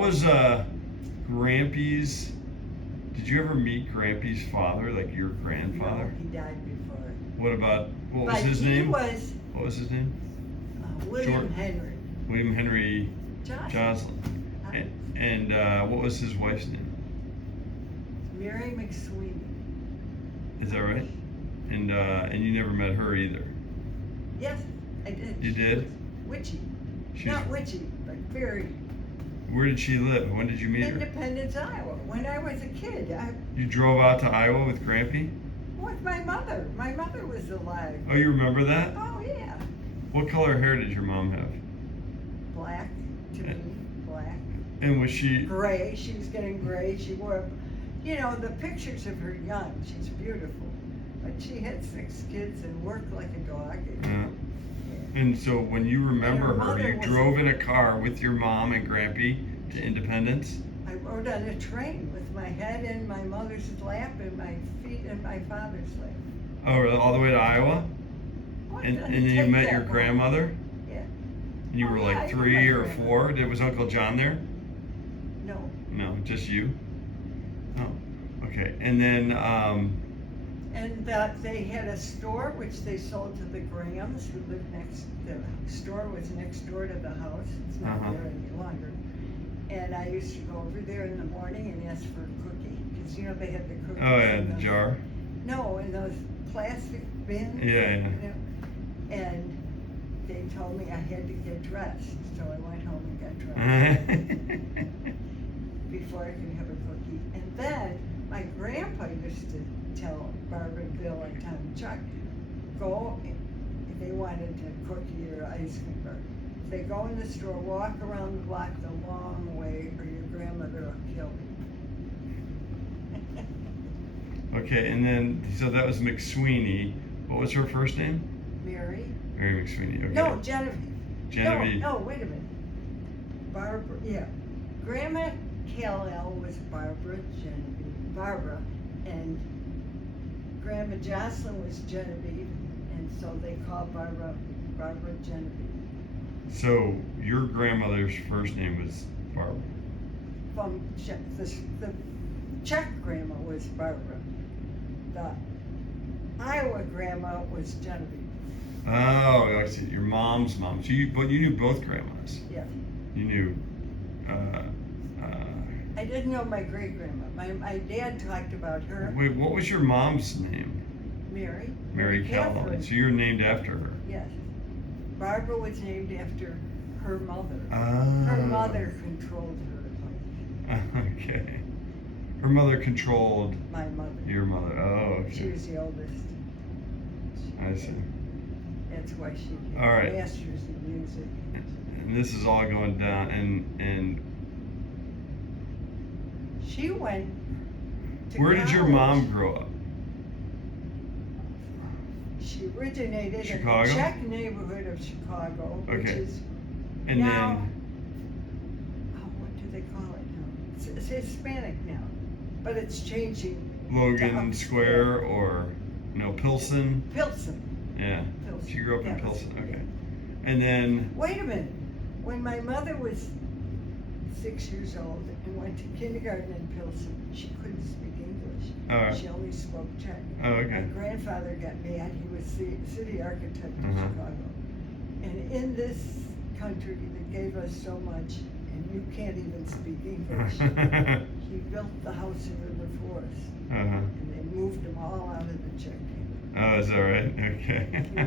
What was Grampy's? Did you ever meet Grampy's father, like your grandfather? No, he died before. What was But his he name? was What was his name? William George- Henry William Henry Johnson. Joslin. And what was his wife's name? Mary McSweeney. Is that right? And you never met her either. Yes, I did. You did? Witchy. She's- Not witchy, but very. Where did she live? When did you meet her? Independence, Iowa. When I was a kid, You drove out to Iowa with Grampy? with my mother. My mother was alive. Oh, you remember that? Oh yeah. What color hair did your mom have? Black to me, black. And was she? Gray. She was getting gray. She wore, the pictures of her young. She's beautiful, but she had 6 kids and worked like a dog. And so when you remember her her, mother you was- drove in a car with your mom and Grampy to Independence? I rode on a train with my head in my mother's lap and my feet in my father's lap. Oh, really? All the way to Iowa? Oh, it And doesn't then you take met that your long. grandmother? Yeah. And you Oh, were yeah, I like know 3 my or grandmother. 4? Was Uncle John there? No. No, just you? Oh, okay. And then, And that they had a store which they sold to the Grahams who lived next. The store was next door to the house. It's not Uh-huh. there any longer. And I used to go over there in the morning and ask for a cookie because they had the cookies. oh yeah, in the those- jar? No, in those plastic bins. Yeah, yeah. And they told me I had to get dressed, so I went home and got dressed before I could have a cookie. And then my grandpa used to tell Barbara, Bill, and Tom and Chuck, go if they wanted a cookie or ice cream. Or if they go in the store, walk around the block the long way, or your grandmother will kill you. Okay, and then, so that was McSweeney. What was her first name? Mary? Mary McSweeney, okay. No, Genevieve. Genevieve. No, wait a minute. Barbara, yeah. Grandma Kal-El was Barbara and Grandma Jocelyn was Genevieve, and so they called Barbara Genevieve. So your grandmother's first name was Barbara. From the Czech grandma was Barbara. The Iowa grandma was Genevieve. Oh, I see. Your mom's mom. So but you knew both grandmas. Yeah. You knew. I didn't know my great grandma. My dad talked about her. Wait, what was your mom's name? Mary. Mary Kal-El. Catherine. So you're named after her. Yes. Barbara was named after her mother. Oh. Her mother controlled her. Okay. Her mother controlled My mother. your mother. Oh, She okay. was the oldest. I see. That's why she had All right. a master's in music. And this is all going down, and She went to where did your college. mom grow up? She originated Chicago? in the Czech neighborhood of Chicago, which Okay. is And now, then, what do they call it now? It's Hispanic now, but it's changing. Logan to Square or no Pilsen? Pilsen. Yeah. Pilsen. She grew up in Yes. Pilsen. Okay. And then, Wait a minute. When my mother was 6 years old and went to kindergarten in Pilsen, she couldn't speak English. Alright. She only spoke Czech. Oh, okay. My grandfather got mad. He was the city architect of Uh-huh. Chicago. And in this country that gave us so much, and you can't even speak English, he built the house in River Forest. uh-huh. And they moved them all out of the Czech neighborhood. Oh, is that right? Okay.